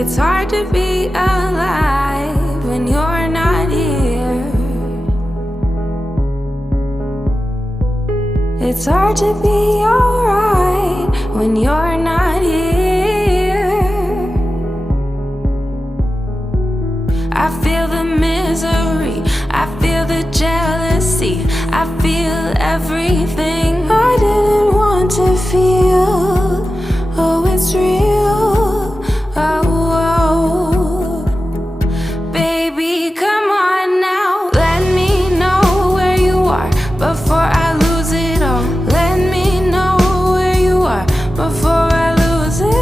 It's hard to be alive when you're not here. It's hard to be alright when you're not here. I feel the misery, I feel the jealousy, I feel everything I didn't want to feel. Oh, it's real. Oh, oh. Baby, come on now, let me know where you are before I lose it all. Let me know where you are before I lose it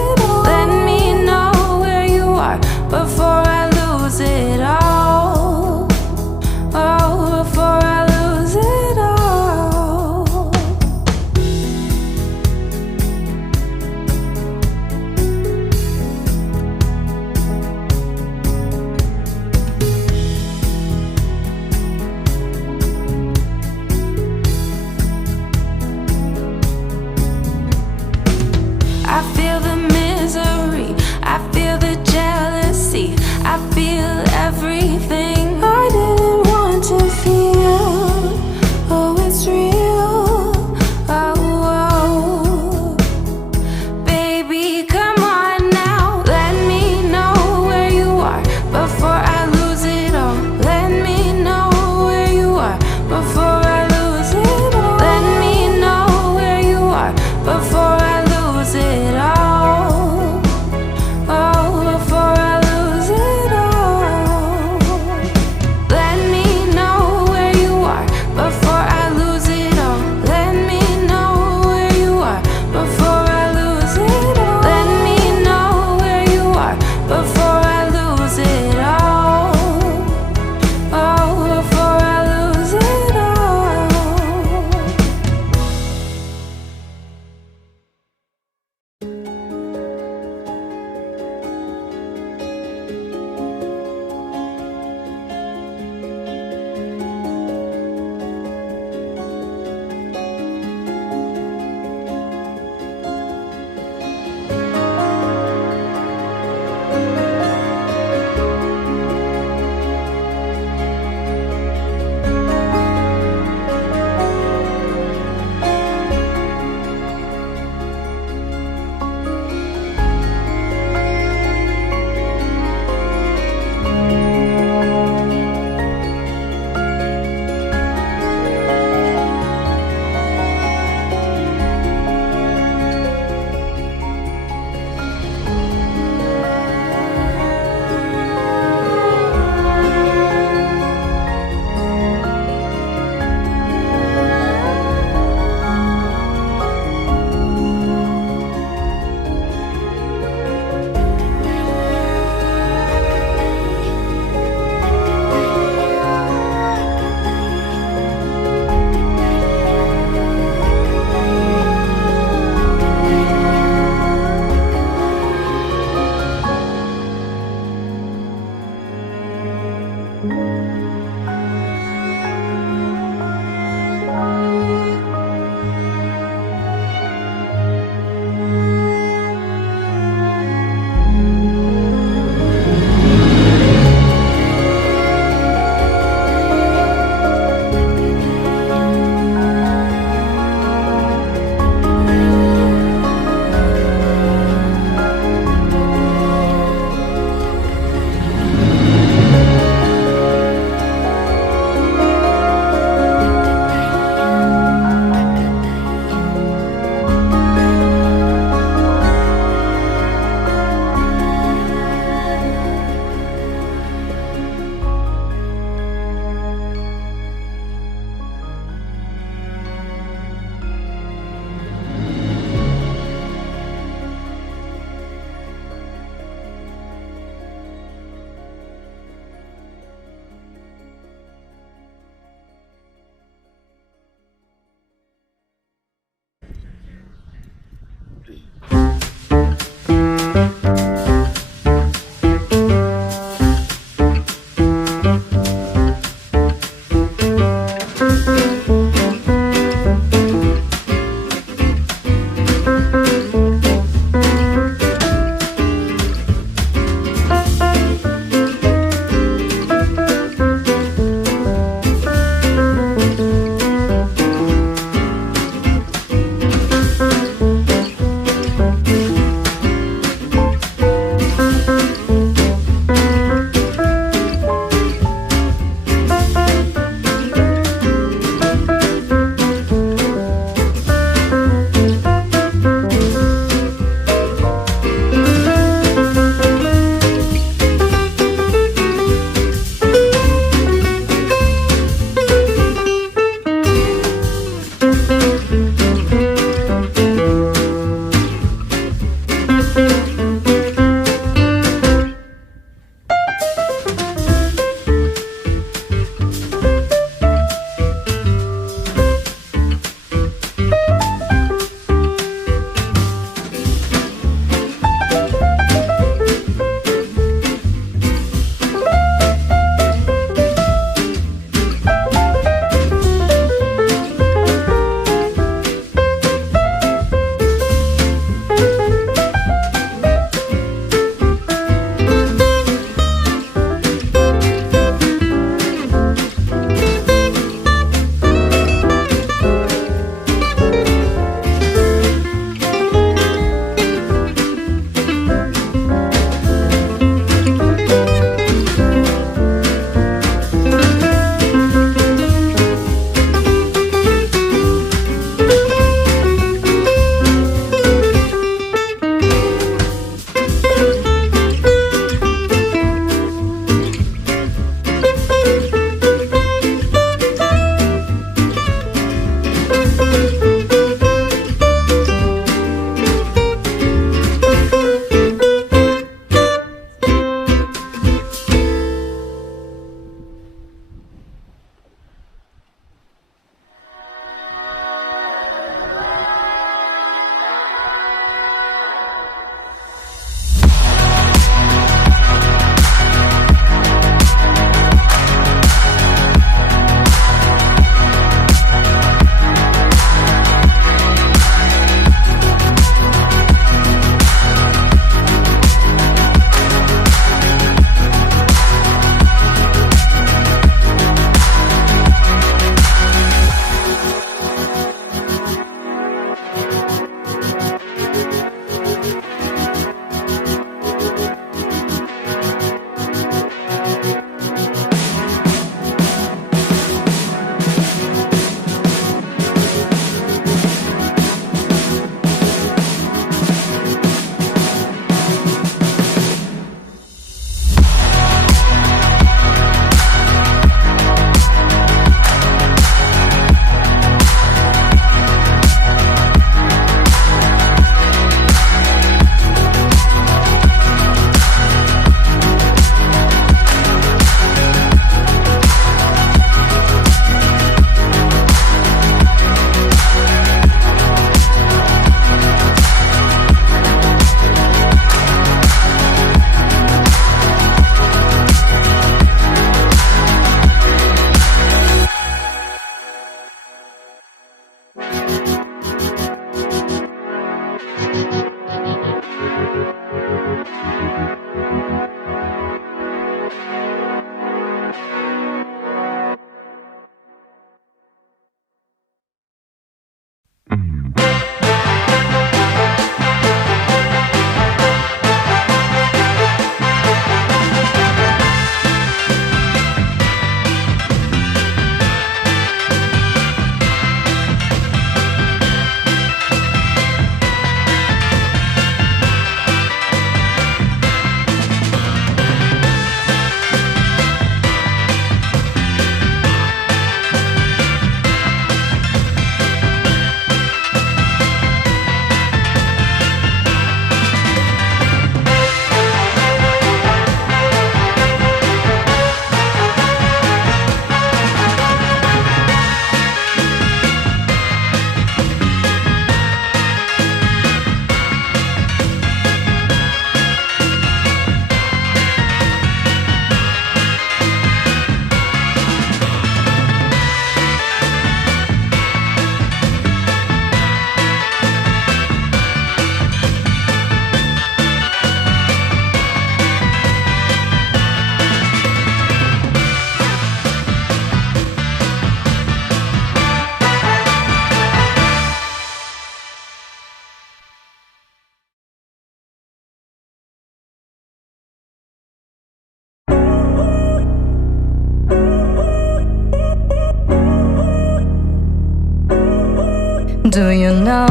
Do you know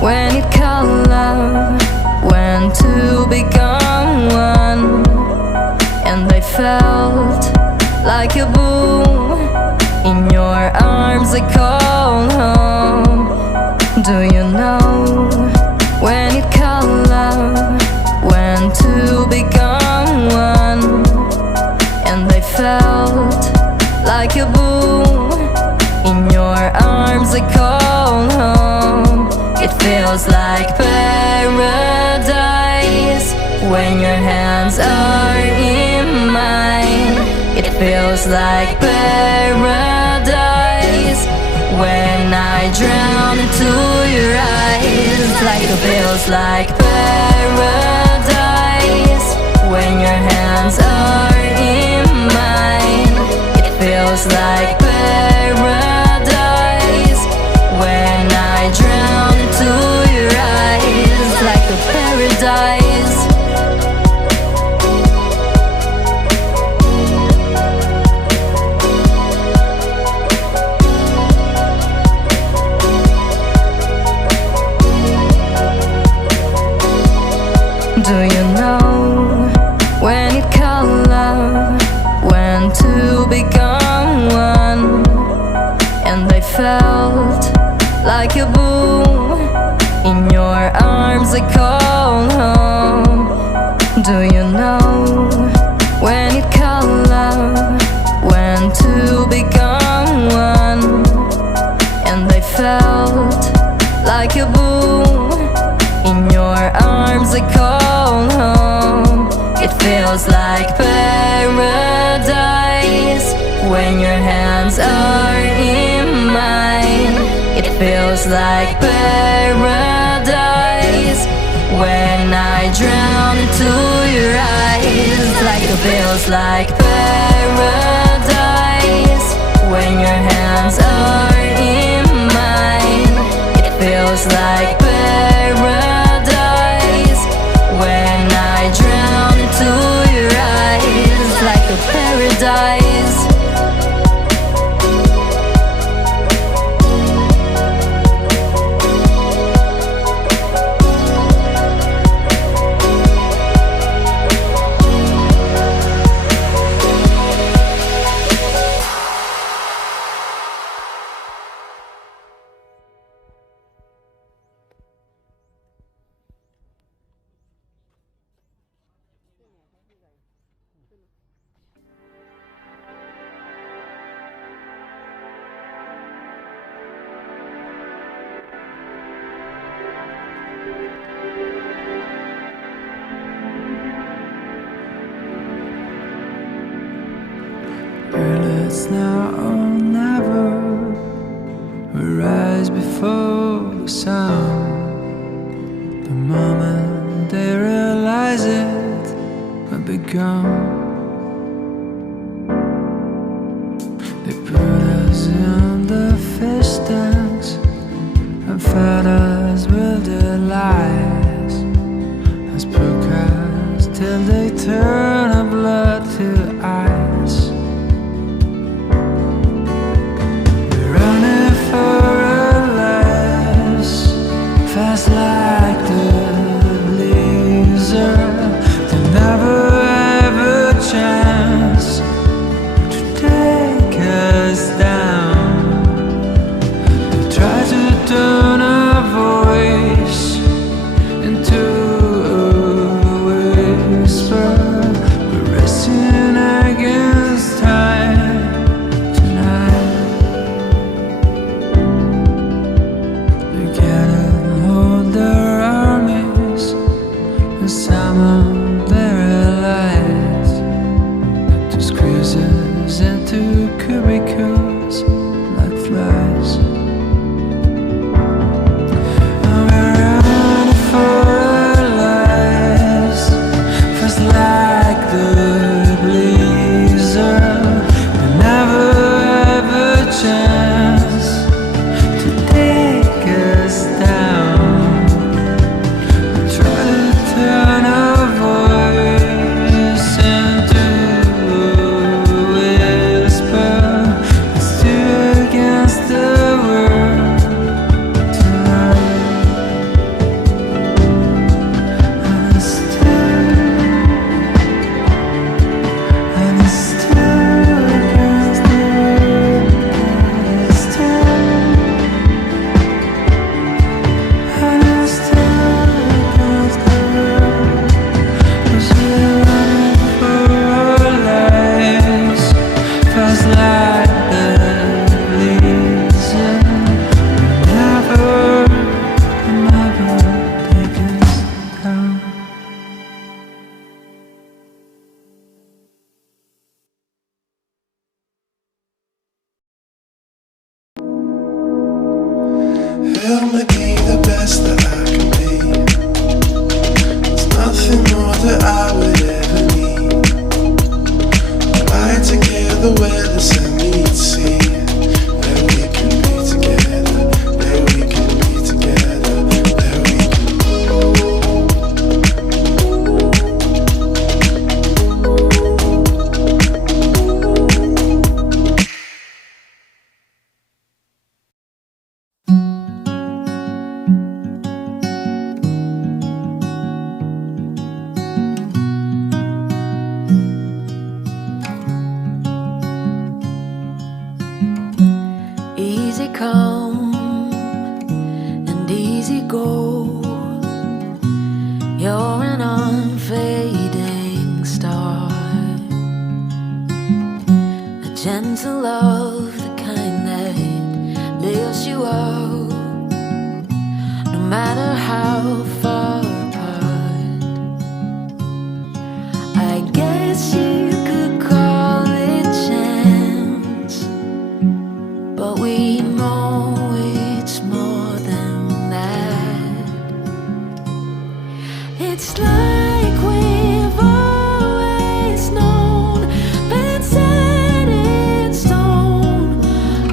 when it called love, when two become one? And I felt like a boom in your arms, I called home. Do you know when it called love, when two become one? And I felt like a boom in your arms, I called home. It feels like paradise when your hands are in mine. It feels like paradise when I drown into your eyes. Like it feels like paradise when your hands are in mine. It feels like paradise when I drown into your eyes. Like a paradise. Do you know when it called love, when two become one? And I felt like a boom in your arms, I called home. Do you know when it called love, when two become one? And I felt like a boom in your arms, I called home. It feels like paradise when your hands are in mine. It feels like paradise when I drown into your eyes. Like it feels like paradise when your hands are in mine. It feels like paradise when I drown into your eyes. Like a paradise. It's now or never. We rise before the sun. The moment they begun. They put us in the fish tanks and fed us with their lies, as procast till they turn our blood to ice. We're running for our lives, fast like the blizzard. They never have a chance to take us down. They try to turn our voice into a whisper. We're racing against time tonight. They gathered all their armies and summoned their allies to squeeze us into cubicles like flies. And we're running for our lives, fast like the blizzard. We never have a chance to take us down. We try to turn our voice into a whisper. It's still against the world tonight. And it's still against the world. It's still, and it's still against the world. 'Cause we're running for our lives, fast like the blizzard. Never take us down. Help me be the best that I can be. There's nothing more that I would ever need. Ride together where the sun meets sea. Where we can be together. Where we can be together. Where we can. Easy come and easy go. You're an unfading star, a gentle love, the kind that lifts you up, no matter how far apart. I guess you could call it chance, but we know it's more than that. It's like we've always known, been set in stone,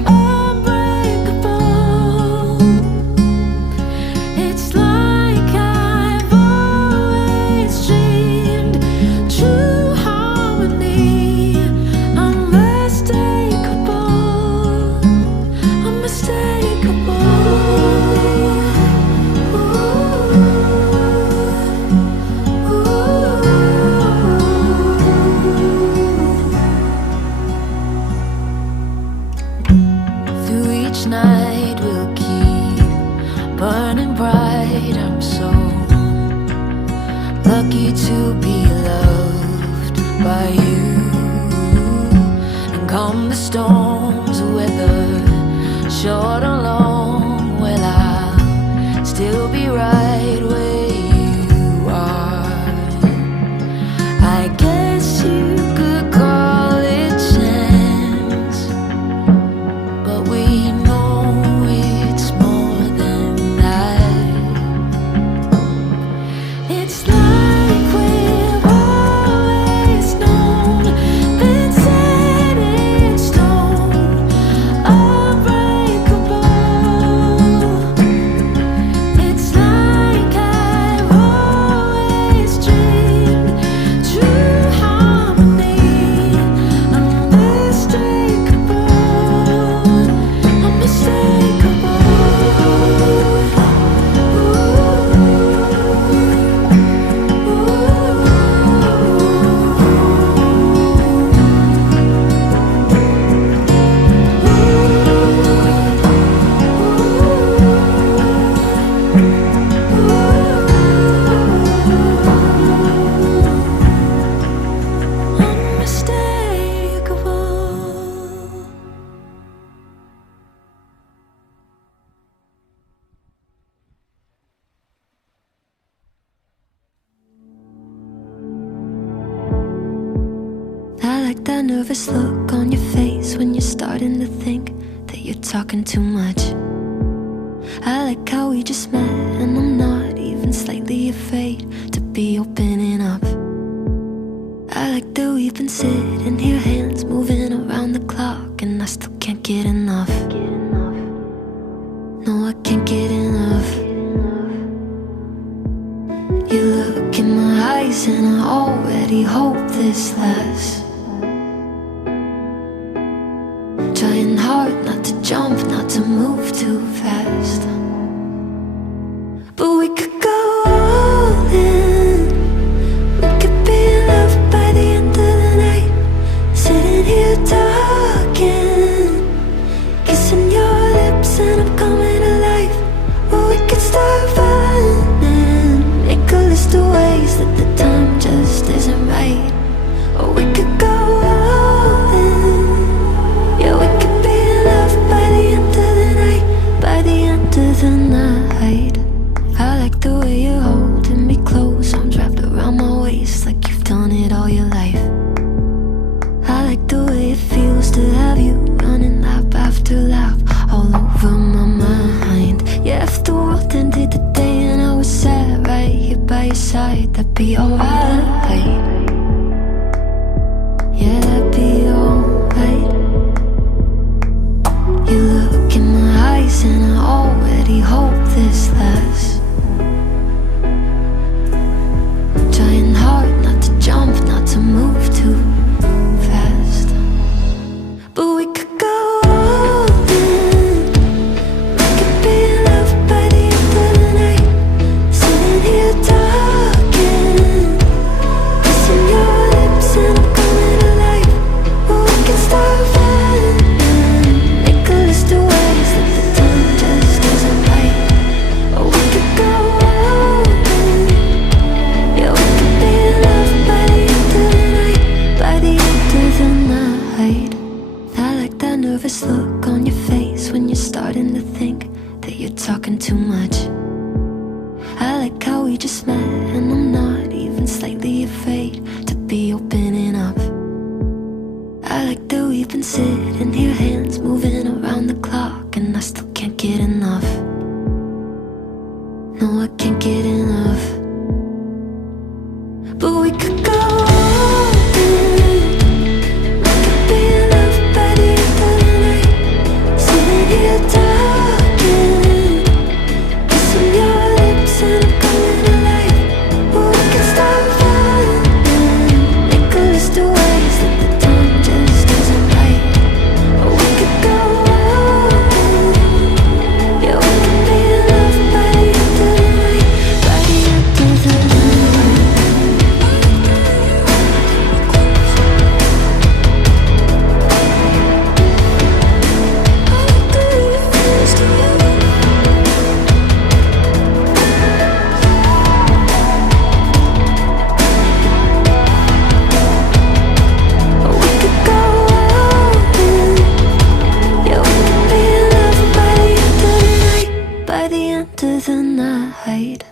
unbreakable. It's like I've always dreamed, true harmony, unmistakable, unmistakable. Through each night we'll keep burning bright. I'm so lucky to be loved by you. And come the storms, whether short or long, well, I'll still be right where you are. I guess you could call it chance, but we know it's more than that. It's like we've always that nervous look on your face when you're starting to think that you're talking too much. I like how we just met and I'm not even slightly afraid to be opening up. I like that we've been sitting here, hands moving around the clock, and I still can't get enough. No, I can't get enough. You look in my eyes and I already hope this lasts. Trying hard not to jump, not to move too fast. But we could go all in. We could be in love by the end of the night. Sitting here talking, kissing your lips and I'm coming alive. Or we could start running, make a list of ways that the time just isn't right. Or we could go all in. Yeah, we could be in love by the end of the night. By the end of the night. I like the way you're holding me close, arms wrapped around my waist like you've done it all your life. I like the way it feels to have you running lap after lap all over my mind. Yeah, if the world ended today and I was sat right here by your side, that'd be alright. Yeah, that'd be alright. You look in my eyes and I already hope this lasts. Trying hard not to jump, not to move too fast. But we could go all in. We could be in love by the end of the night. Sitting here talking, kissing your lips and I'm coming alive. Or we could start running, make a list of ways that the time just isn't right. Or we could go all in. Yeah, we could be in love by the end of the night. By the end of the night. I like that nervous look on your face when you're starting to think that you're talking too much. I like how we just met and I'm not even slightly afraid to be opening up. I like that we've been sitting here, hands moving around the clock, and I still can't get enough. No, I can't get enough. But we could go all in. We could be in love by the end of the night. Sitting here talking, kissing your lips and I'm coming alive. Or we could start running, make a list of ways that the time just isn't right. Or we could go all in. Yeah, we could be in love by the end of the night. By the end of the night. Or we could go all in. Yeah, we could be in love by the end of the night. By the end of the night.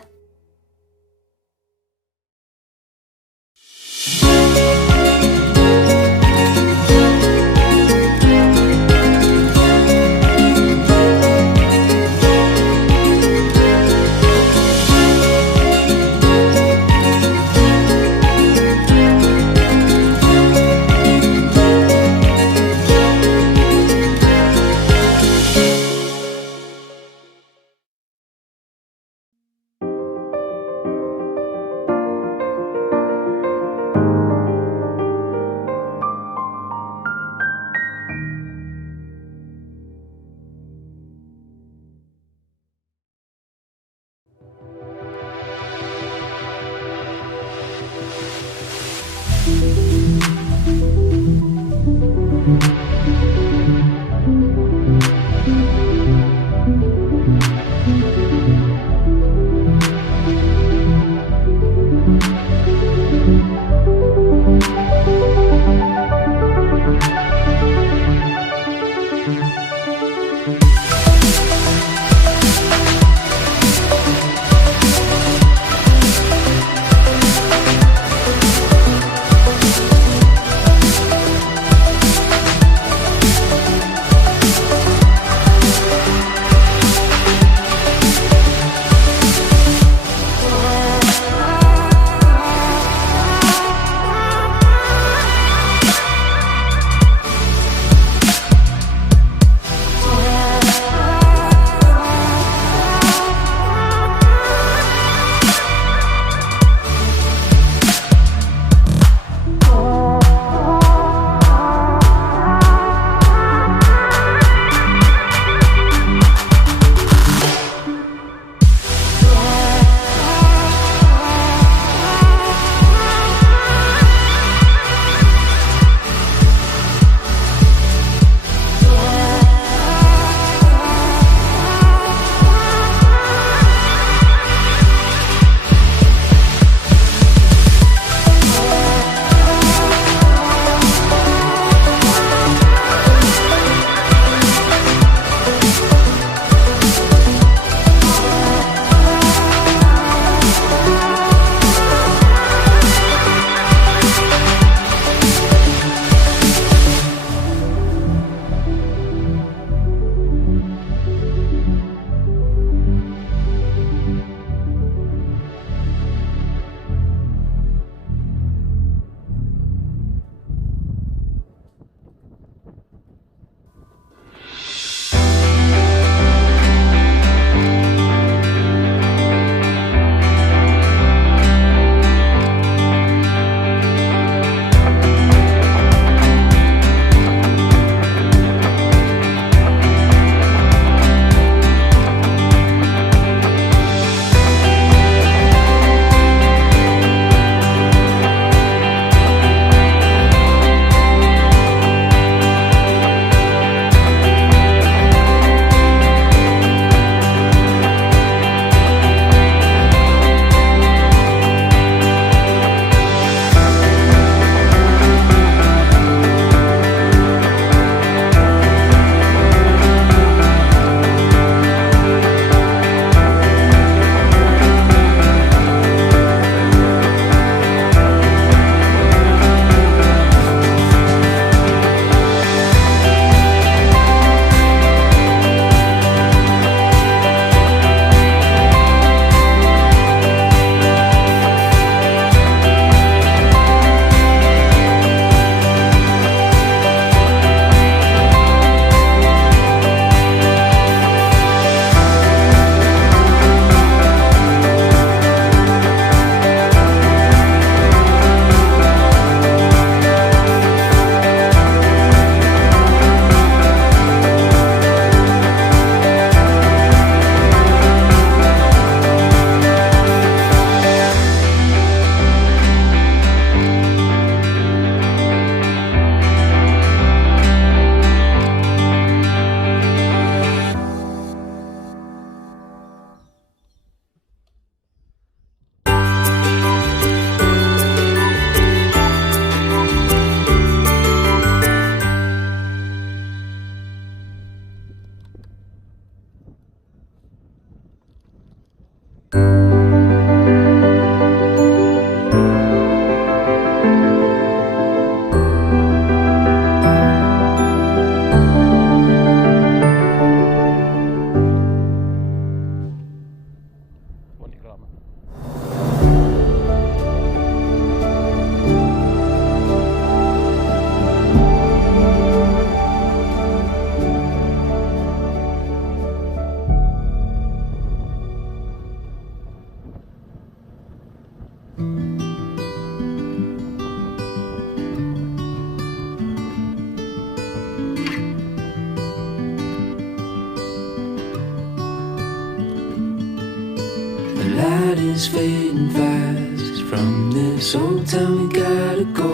is fading fast. From this old town we gotta go.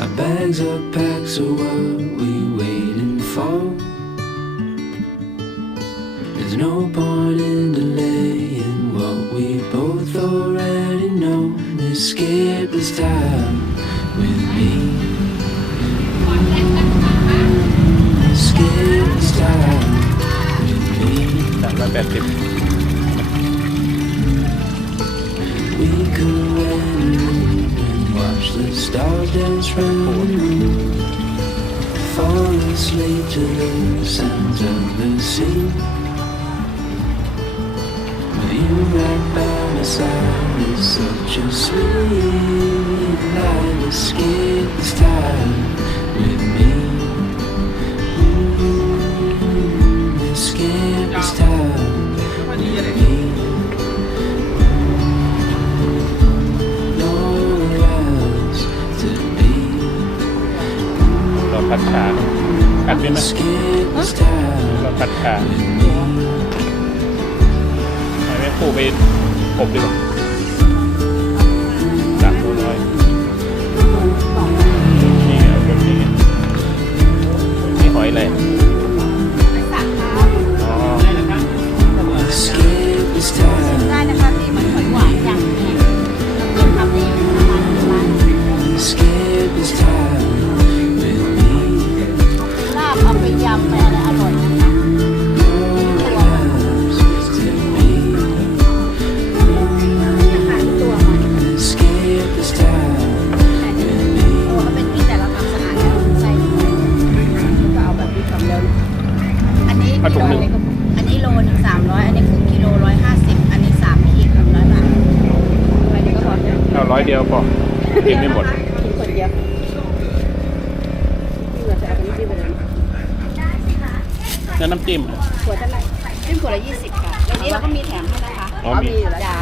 Our bags are packed, so what we waiting for? There's no point in delaying what we both already know. Escape this time with me. Escape this time with me. 380 We could run and watch the stars dance round the moon. Fall asleep to the sounds of the sea. With you right by my side is such a sweet life. Escape this time with me. Escape this time with me.เราพัดขากัดเป็นไหมเราพัดขาให้แม่คู่ไปอบดีกว่าจับตัวน้อยนี่เอาแบบนี้มีหอยอะไรอ๋อ ได้นะคะพี่เหมือนหอยหวานอย่างนี้เราทำได้อยู่ประมาณลาบเอาไปยำไปอะไรอร่อยนะคะตัวมันเขาเป็นที่แต่เราทำสะอาดแล้วใส่ก็เอาแบบที่ทำแล้วอันนี้กิโลเล็กอันนี้โลนึง300อันนี้ครึ่งกิโล150อันนี้3ขีด100 บาทไปเดียวก็พอเอา100 เดียวพอกินไม่หมดกินคนเดียวที่เราจะเอาไปจิ้มไปเลย แล้วน้ำจิ้ม ขวดเท่าไหร่จิ้มขวดละ20 ค่ะวันนี้เราก็มีแถมให้นะคะ อ๋อมี อยู่แล้วจ้า